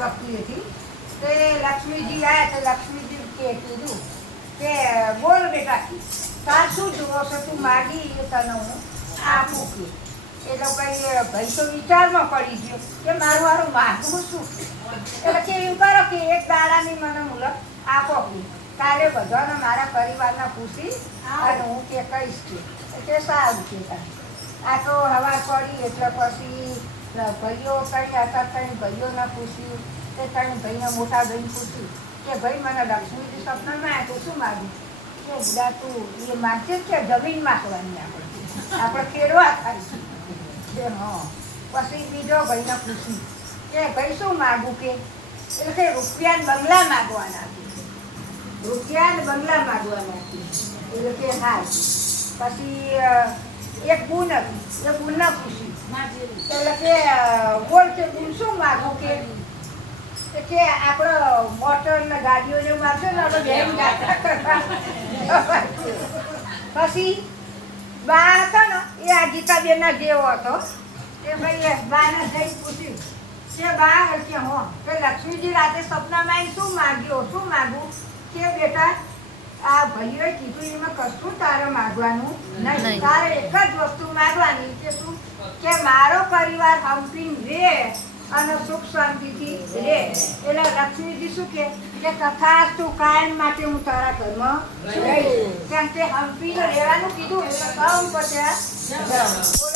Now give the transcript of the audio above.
ભક્તિથી એ લક્ષ્મીજી આવ્યા તો લક્ષ્મીજી કે કીધું કે, બોલ બેટા તાર શું જુઓ છો તું માગી એ તને હું આપું કે એ લોકો ભાઈ તો વિચારમાં પડી ગયો કે મારું મારું માગવું શું? એટલે કે એમ કરો કે એક દાડાની મને મુલક આપો કે કાલે બધાને મારા પરિવારના પૂછી અને હું કે કહીશ કે. સારું કે. આ તો હવા પડી એટલે પછી ભાઈઓ કઈ હતા ત્રણ ભાઈઓના પૂછ્યું તે ત્રણ ભાઈને મોટા ભાઈને પૂછ્યું, કે ભાઈ મને લક્ષ્મીજી સપનામાં આવ્યા તો શું માગ્યું કે બધા તું એ માગજે કે જમીન માગવાની આપણે? આપણે ખેડવા થાય. કે હા. પછી બીજો ભાઈને પૂછ્યું, કે ભાઈ, શું માગું કે? એટલે કે રૂપિયા બંગલા માગવાના છે. રૂપિયા બંગલા માગવાના એટલે કે હા પછી એક ગુણ હતી એ ગુણના પૂછ્યું એટલે કે બોલ કે શું માગું કે? કે આપણો મોટર ને ગાડીઓ ને માગશે ને આપણે બેન ગાતા કરવા પછી બા હતો ને એ આ ગીતાબેન ના જેવો હતો. એ ભાઈ બાને જઈ પૂછ્યું કે બા કે હો કે લક્ષ્મીજી રાતે સપનામાં શું માગ્યો? શું માગું? કે બેટા આ ભાઈઓએ કીધું એમાં કશું તારે માગવાનું નહીં. તારે એક જ વસ્તુ માગવાની પરિવાર હંપીને રે અને સુખ શાંતિથી રે એટલે લક્ષ્મીજી શું કે? કે કથા તું કાયમ માટે હું તારા ઘરમાં કેમ કે હંપીને રહેવાનું કીધું એટલે કહું પછી